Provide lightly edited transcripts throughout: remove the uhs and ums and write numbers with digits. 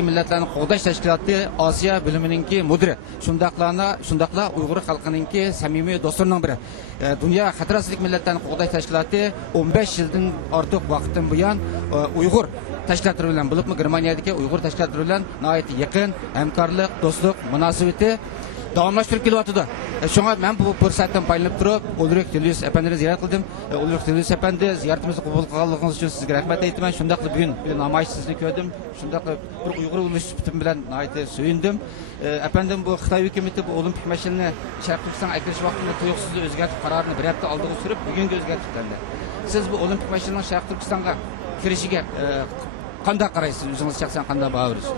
Birleşik Milletler'in Qo'g'dash Tashkiloti Osiyo bo'limininki mudiri. Shundaqla Uyg'ur xalqininki samimiy do'stlarining biri. Dunyo Xatirasizlik Milletler'in Qo'g'dash Tashkiloti 15 yildan ortiq vaqtdan buyon Uyg'ur tashkilotlari bilan bo'libmi Germaniyadagi Uyg'ur tashkilotlari bilan nihoyat yaqin hamkorlik, do'stlik munosabati davomlashtirib kelyapti. Shunga men bu fursatdan foydalanib turib, Ulrich Tillus apandini ziyorat qildim. Ulrich Tillus apandi ziyoratimizni qabul qilganligingiz uchun sizga rahmat aytaman. Shundaqli bugun namoyish sizni ko'rdim. Shundaqli bir Uyg'ur universitetim bilan nihoyat suyundim. Apandim bu Xitoy hukumati bu olimpik mash'alni Sharq Turkiston akirish vaqtini tuyuqsiz o'zgartib qarorini bir hafta oldinga surib, bugunga o'zgartirdi. Siz bu olimpik mash'alning Sharq Turkistonga kirishiga qanday qaraysiz? O'zingiz shaxsan qanday baho berasiz?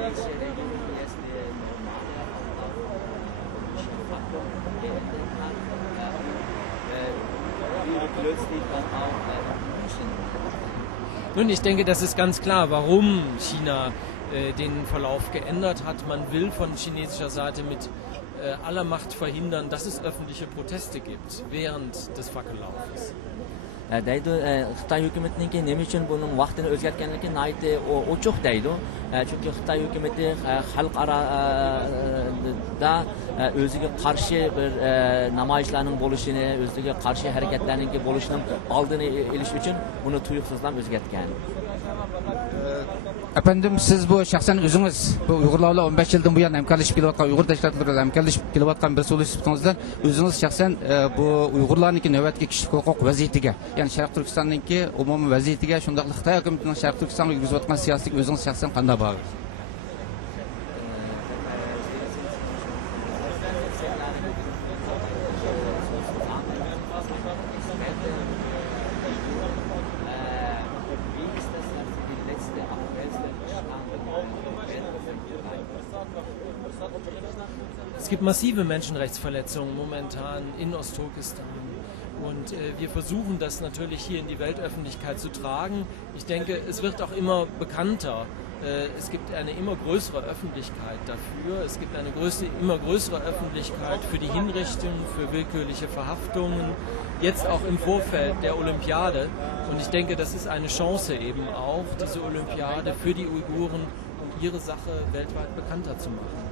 welche Regelung jetzt die normale Faktor geändert hat, wie plötzlich dann auch München. Nun, ich denke, das ist ganz klar, warum China den Verlauf geändert hat. Man will von chinesischer Seite mit aller Macht verhindern, dass es öffentliche Proteste gibt während des Fackellaufes. Deydi Xitoy hukumatining nima uchun buning vaqtini o'zgartganligi nihoyatda ochiq deydi. Chunki Xitoy hukumati xalqaroda o'ziga qarshi bir namoyishlarning bo'lishini, o'ziga qarshi harakatlarning bo'lishining oldini olish uchun buni tuyuqsizdan o'zgartgan. Efendim siz bu şahsen özünüz bu Uygurlarla 15 yıldan bu yana hamkarlaşıp kelayotgan Uygur teşkilatlarıyla hamkarlaşıp kelayotgan bir so'zingizdan özünüz şahsen bu Uygurlarniki navbatga kişilik huquq vaziyatiga, ya'ni Sharq Turkistonninki umumiy vaziyatiga, shundaqli Xitoy hukumatining Sharq Turkistonga yurgizayotgan siyosatiga o'zingiz shaxsan qanday baholaysiz? Es gibt massive Menschenrechtsverletzungen momentan in Ostturkestan und wir versuchen das natürlich hier in die Weltöffentlichkeit zu tragen. Ich denke, es wird auch immer bekannter. Es gibt eine immer größere Öffentlichkeit dafür. Es gibt eine immer größere Öffentlichkeit für die Hinrichtung, für willkürliche Verhaftungen, jetzt auch im Vorfeld der Olympiade. Und ich denke, das ist eine Chance eben auch, diese Olympiade für die Uiguren, um ihre Sache weltweit bekannter zu machen.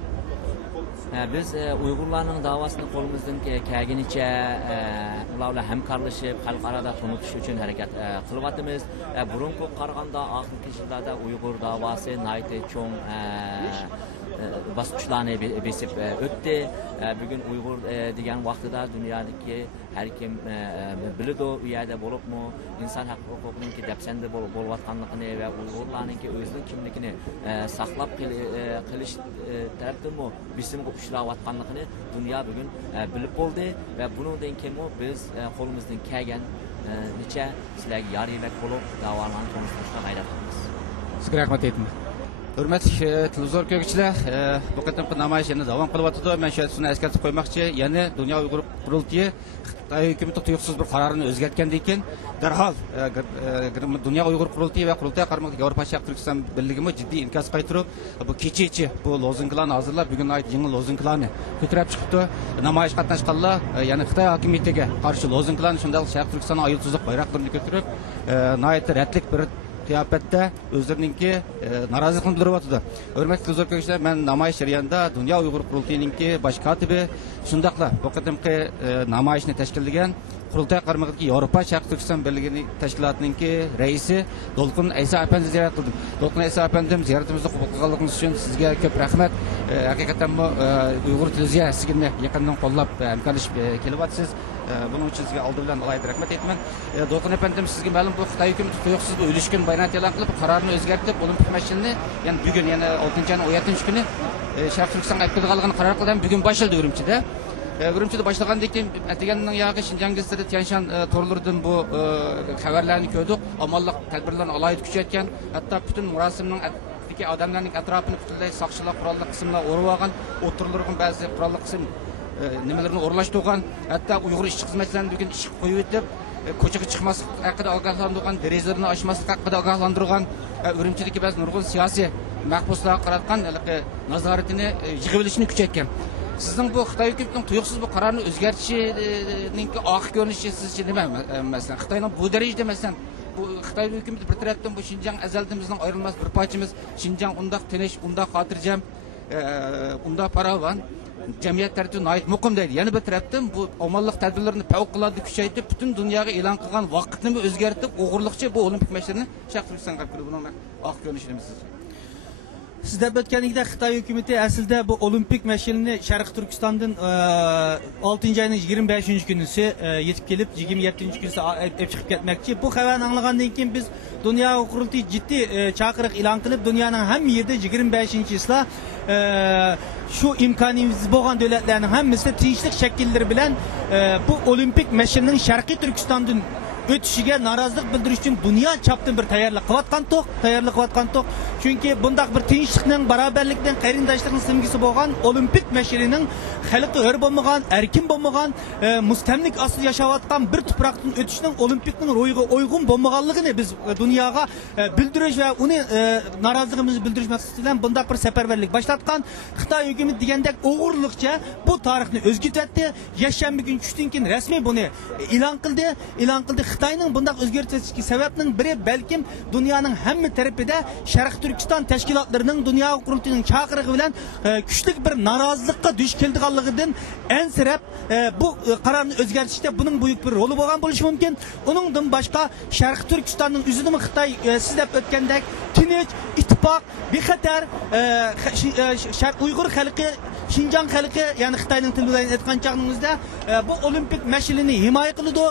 Biz Uyg'urlarning davosini qo'limizdan kelganicha ular bilan hamkorlashib xalqaro tunutish uchun harakat qilyapmiz. Burunga qaraganda oxirgi yillarda Uyg'ur davosi nihoyatda cho'ng bosqichlarni besib o'tdi. Bugun Uyg'ur degan vaqtida dunyodagi har kim biladi, u yerda bo'libmi inson huquqining dafsanda bo'layotganligini va Uyg'urlarning o'zining kimligini saqlab qilish tarafdami bisimga ushlayotganligini dunyo bugun bilib bo'ldi va bundan keyin biz qo'limizdan kelgan necha sizlarga yoriylik bo'lib davolarni to'g'rilashga g'ayrat qilamiz. Sizga rahmat aytaman. Hurmatli televizor ko'ruvchilar, bu qatorda namoyish yana davom qilyapti. Men shu narsani eslatib qo'ymoqchi, ya'ni Dunyo Uyg'ur qurultiyi Xitoy hukumati tuyuqsiz bir qarorini o'zgartgandan keyin darhol Dunyo Uyg'ur qurultiyi va qurultay qaramidagi Yevropa Sharq Turkiston birligimi jiddiy inkas qaytirib, bu kecha bu lozunkalarni hozirlab, bugun yangi lozunkalarni ko'tarib chiqibdi. Namoyish qatnashganlar, ya'ni Xitoy hokimiyatiga qarshi lozunkalarni shunday Sharq Turkiston ayolsizlik bayroqlarini ko'tarib, nihoyatda radlik bir qiyofatda o'zlarininki noroziligini bildiryapti. Hurmatli ko'ruvchilar, men namoyish jarayonida Dunyo Uyg'ur qurultiyining bosh kotibi shundaqla bu qadimgi namoyishni tashkillagan qurultay qaramidagi Yevropa Sharq Turkiston birligining tashkilotining raisi Dolqin Aysa apandini ziyorat qildim. Dolqin Aysa apandim ziyoratimizni qabul qilganligingiz uchun sizga ko'p rahmat. Haqiqatan bu Uyg'ur televiziyasiga yaqindan qo'llab hamkorlashib kelyapsiz. Buning uchun sizga oldi bilan alohida rahmat aytaman. Dolqin apandim, sizga ma'lum bu Xitoy hukumati tuyuqsiz bu o'lishgan bayonot e'lon qilib, qarorni o'zgartirib, olimpik mash'alni, ya'ni bugun yana 6-oyning 17 kuni Sharq Turkistonga olib kelganligini qaror qilgan. Bugun boshlandi Urumchida. Urumchida boshlagandan keyin ataganning yog'i Xinjiang gazetida Tianshan torlaridan bu xabarlarni ko'rdik. Amalliq tadbirlarni alohida kuchaytgan, hatto butun murosimning odamlarning atrofini butunlay soqchilar, qurolli qismlar o'rib olgan, o'tirlarning ba'zi qurolli qism nimalarni o'rlashtirgan, hatto Uyg'ur ishchi xizmatchilarini bugun ish qo'yib o'tib, ko'chaga chiqmaslik haqida ogohlantirgan, derazalarni ochmaslik haqida ogohlantirgan, Urumchidagi ba'zi nurg'un siyosiy mahbuslarga qaratgan nazoratini yig'ib olishni kuchaytgan. Sizning bu Xitoy hukumatining tuyuqsiz bu qarorni o'zgartishining oxir ko'rinishi sizcha nima? Masalan, Xitoyning bu darajada masalan bu Xitoy hukumati bir tarafdan bu Xinjiang azaldan bizning ayrilmas bir parchamiz, Xinjiang undaq tinch, undaq xotirjam, undaq paravan jamiyat tartibi noyat muqim deydi. Yana bir tarafdan bu omonlik tadbirlarini favqulodda kuchaytirib, butun dunyoga e'lon qilgan vaqtni o'zgartirib, o'g'irlikcha bu olimpik mash'alani Sharq Turkiston klubining oxir ko'rinishi nima sizcha? Siz deb o'tganingizda Xitoy hukumati aslida bu olimpik mash'alni Sharq Turkistondan 6-oyning 25-kunisi yetib kelib 27-kunisi olib chiqib ketmoqchi. Bu xabarni anglagandan keyin biz dunyo qurultiyi jiddiy chaqiriq e'lon qilib, dunyoning hamma yerida 25-isla şu imkanimiz bo'lgan davlatlarning hammasida tinchlik shakllari bilan bu olimpik mash'alning Sharqiy Turkistondan o'tishiga norozilik bildirish uchun dunyo chapdan bir tayyorlik qilayotgan to'q. Chunki bundaq bir tinchlikning, barobarlikning, qarindoshlikning simgisi bo'lgan olimpik mash'alining xalqi hur bo'lmagan, erkin bo'lmagan, mustamlik ostida yashayotgan bir tuproqdan o'tishning olimpikning ro'yiga uyg'un bo'lmaganligini biz dunyoga bildirish va uni noroziligimizni bildirish maqsadida bilan bundaq bir safarbarlik boshlatgan. Xitoy hukumati degandek o'g'irlikcha bu tarixni o'zgartirdi. Yakshanba kuni tushdan keyin rasmiy buni e'lon qildi. Xitoyning bundaq o'zgartirishga sababning biri balkim dunyoning hamma tarafida Sharq Turkiston tashkilotlarining dunyo qurultiyining chaqirig'i bilan kuchli bir norozilikqa duch kelganligidan ansirab bu qarorni o'zgartirishda buning buyuk bir roli bo'lgan bo'lishi mumkin. Uningdan boshqa Sharq Turkistonning o'zini Xitoy siz deb o'tgandek tinch, ittifoq, bexatar Sharq Uyg'ur xalqi, Xinjiang xalqi, ya'ni Xitoyning tili bilan aytgan chog'ingizda bu olimpik mash'alani himoya qiladi,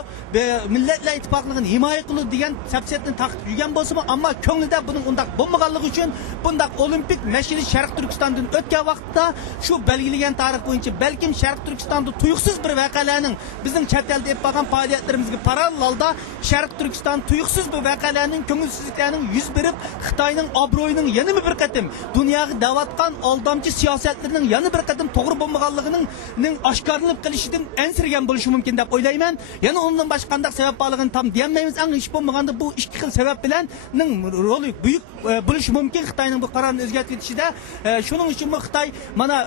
millatlar ittifoqligini himoya qiladi degan sabsiyatni taqib yurgan bo'lsa-mu, ammo ko'nglida buning undaq bo'lmaganligi uchun bundaq olimpik mash'ala Sharq Turkistondan o'tgan vaqtda shu belgilangan tarix bo'yicha balkim Sharq Turkistonda tuyuqsiz bir voqealarning bizning chet elda olib borgan faoliyatlarimizga parallelda Sharq Turkiston tuyuqsiz bu voqealarning ko'ngilsizliklarning yuz berib Xitoyning obro'yining yana bir qatim dunyoga davatgan aldamchi siyosatlarning yana bir qatim to'g'ri bo'lmaganligining oshkorlanib qilishidan ansirgan bo'lishi mumkin deb o'ylayman. Yana undan boshqa qanday sabab borligini tam deyolmaymiz. Eng ish bo'lmaganda bu ikki xil sabab bilan roli buyuk bo'lishi mumkin Xitoyning bu qarorni o'zgartirishida. Shuning uchun Xitoy mana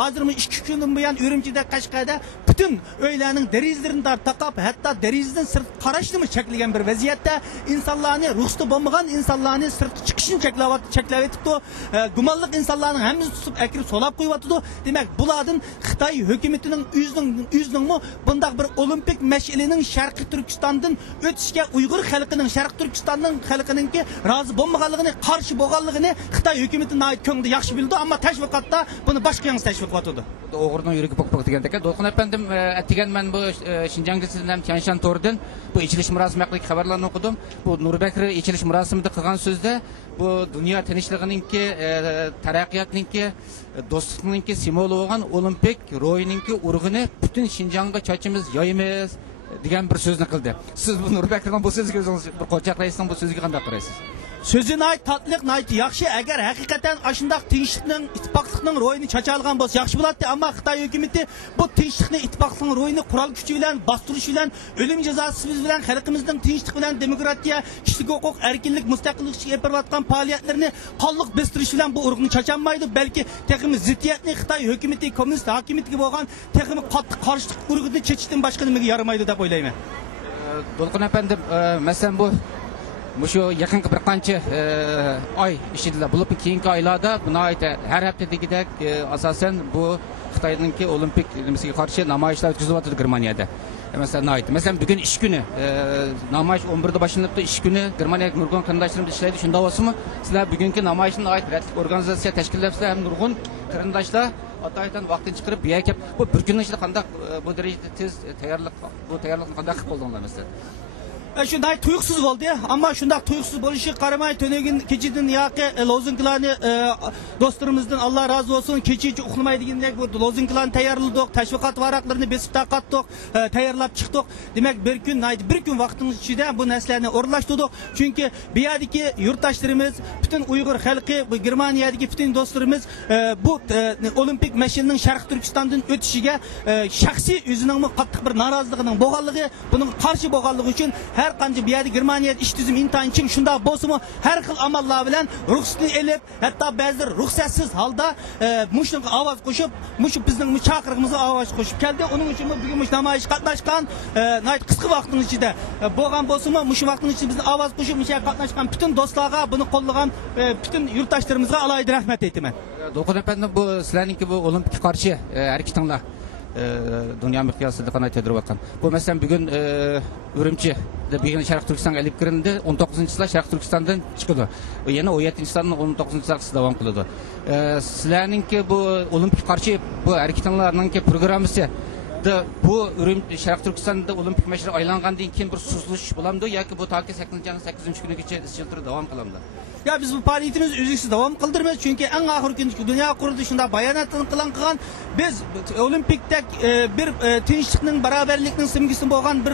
hozirmi 2 kundan buyon Urumchida, Qashqarda butun uylarning derizlarini taqab, hatto derizadan sirt qarashni cheklagan bir vaziyatda insonlarni ruxsati bo'lmagan insonlarni sirtga chiqishini cheklayotibdi. Gumonliq insonlarning hammasi tutib akirib solab qo'yibdi. Demak, bulardan Xitoy hukumatining o'zining bundaq bir olimpik mash'alining Sharqiy Turkistondan o'tishga Uyg'ur xalqining, Sharq Turkistonning xalqiningki rozi bo'lmaganligini, qarshi bo'lganligini Xitoy hukumati noyat ko'ngli yaxshi bildi, ammo tashviqotda buni boshqa yangi tashviq qildi. O'g'rining yuragi pok degandak. Do'lqin apandim atigan men bu Xinjiang gazetasidan Tianshan To'rdan bu ichilish murosimi haqida xabarlarni o'qidim. Bu Nurbakir ichilish murosimida qilgan so'zda bu dunyo tinchligininki, taraqqiyotninki, do'stlikninki simvoli bo'lgan olimpik ro'yiningki urg'ini butun Xinjiangga chochimiz, yoyimiz degan bir so'zni qildi. Siz bu Nurbakirning bu so'ziga o'zingiz bir qo'chaqlaysizmi, bu so'ziga qanday qaraysiz? Sözü nayt tatlıq nayt yaxşı eğer hakikaten aşındaq tinchlikning, ittifoqlikning ro'yini chachalgan bo'lsa yaxshi bo'ladi, ammo Xitoy hukumati bu tinchlikni, ittifoqlikning ro'yini qurol kuchi bilan bostirish bilan, o'lim jazosi bilan xalqimizning tinchlik bilan demokratiya, kishilik huquq, erkinlik, mustaqillik uchun yaparayotgan faoliyatlarini qonliq bostirish bilan bu urug'ni chachanmaydi. Balki teximiz ziddiyatni Xitoy hukumati, kommunist hokimiyatiga bo'lgan teximi qattiq qarshilik urug'ini chechishdan boshqa nimaga yaramaydi deb o'ylayman. Do'lqin apandim, masalan bu Şu yakınki bir qancha oy ishida bo'lib keyingi oylarda bunoyta har haftadagidek asosan bu Xitoyninki olimpik nimasiga qarshi namoyishlar o'tkazilyapti Germaniyada. Mesela bugün ish kuni namoyish 11da boshlanibdi, ish kuni Germaniyaga nurg'un qarindoshlarimiz ishlaydi. Shunda bo'lsa-mu, sizlar bugungi namoyishni oid ratlik organizatsiya tashkillasizlar ham nurg'un qarindoshlar Ataydan vaqtini chiqarib bu yerga bu bir kunning ichida qanday bu darajada tez tayyorlikni qanday qilib qo'llanganlar mesela? Şunday tuyuqsiz oldu ama şunday tuyuqsiz bo'lishga qaramay tönegin keçidin yaqi lozunkalarni dostlarımızdan Allah razı olsun keçici uxlamaydigandek bu lozunkalarni tayyorladik, tashviqot varaqlarini besib taqatdik, tayyorlab chiqdik. Demak bir kun vaqtimiz ichida bu narsalarni o'rlashtirdik. Chunki bu yerdagi yurtdoshlarimiz, butun Uyg'ur xalqi, bu Germaniyadagi butun do'stlarimiz bu olimpik mash'alning Sharq Turkistondan o'tishiga shaxsiy o'zining qattiq bir noroziligining bo'lganligi, buning qarshi bo'lganligi uchun her qancha bir yerde Germaniyada iş tüzüm intayin çiң şunda bolsunmu her xil amallar bilen ruhsatını elip hatta bazıları ruhsatsız halda muşunga avaz qo'shib mush bizning chaqirig'imizga avaz qo'shib keldi. Onun için bugün mush namoyish qatnashgan qisqa vaqtning ichida bo'lgan bo'lsinmi mush vaqtning ichida bizni avaz qo'shib mush qatnashgan bütün do'stlarga buni qo'llagan bütün yurtdoshlarimizga alayda rahmat aytaman. Do'qon efendim bu sizlarninki bu olimpik qarshi hareketinglar dünya miqyosida qanday tedirayotgan. Bu masalan bugun Urumchida begina Sharq Turkiston elib kirildi. 19-yilda Sharq Turkistondan chiqdi. Yana 17-yildan 19-yilda davom qiladi. Sizlarninki bu olimpik qarshi bu hareketinglarning programmasi bu Sharq Turkistonda olimpik mashru aylangandan keyin bir suzilish bo'lamdi yoki bu toki 8-kungacha izchil turib davom qilamdi? Ya biz bu faaliyetimiz üzüksüz devam kıldırmıyoruz çünkü en ahir gündeki dünya kuruluşunda bayanatını kılan biz olimpikte bir tinçliknin beraberliknin simgesi olan bir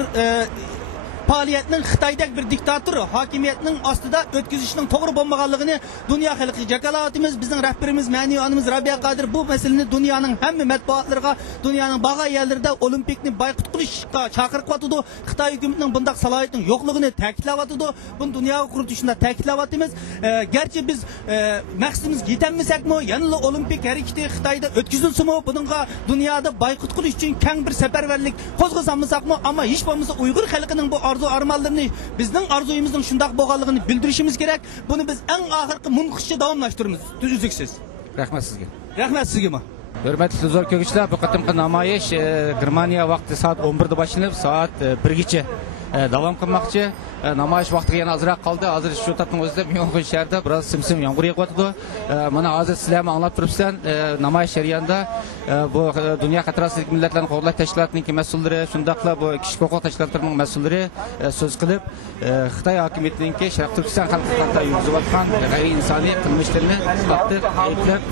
faaliyetinin Xitay'daki bir diktatör hakimiyetinin aslında ötküzüşünün doğru olmaganlığını dünya halkı cakalatımız bizim rehberimiz Mani Hanımız Rabia Kadir bu meseleni dünyanın hem matbuatlarına dünyanın bağa yerlerinde olimpikni boykot qilishga chaqirib atdı. Xitay hükümetinin bundak salohiyatning yo'qligini ta'kidlab atdı. Bunu dünya kuruluşunda ta'kidlab atımız. Gerçi biz maqsadımız yetemmisakmi yanılı olimpik hareketi Xitay'da ötküzülsünmü bununla dünyada boykot qilish için keng bir seferberlik qo'zg'asamizakmi ama hiç bo'lmasa Uyg'ur xalqining bu arzu armanlarını bizning arzuyimizning shundoq bo'lganligini bildirishimiz kerak. Bunu biz en ahirgi munqishcha davomlashtiramiz. Uzluksiz. Rahmat sizga. Rahmat sizga. Hurmatli televizor ko'ruvchilar, bu qatimqi namoyish Germaniya vaqti soat 11da boshlanib, soat 1gacha davom qilmoqchi. Namoyish vaqtiga yana ozroq qoldi. Hozir shu tatning o'zida Myunxen shahrida biroz simsim yomg'ir yog'yapti. Mana hozir sizlarga anglab turibsan, namoyish jarayonida bu dunyo qatorasilik millatlarni qo'g'irlash tashkilotining mas'ullari, shundaqla bu kishilik huquq tashkilotlarining mas'ullari so'z qilib, Xitoy hokimiyatining Sharq Turkiston xalqi qarata yurgizayotgan g'ayriinsoniy qilmishlarni isloqda ayblab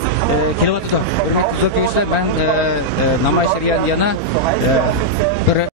kelyapti. Hurmatli ko'ruvchilar, men namoyish jarayonida yana bir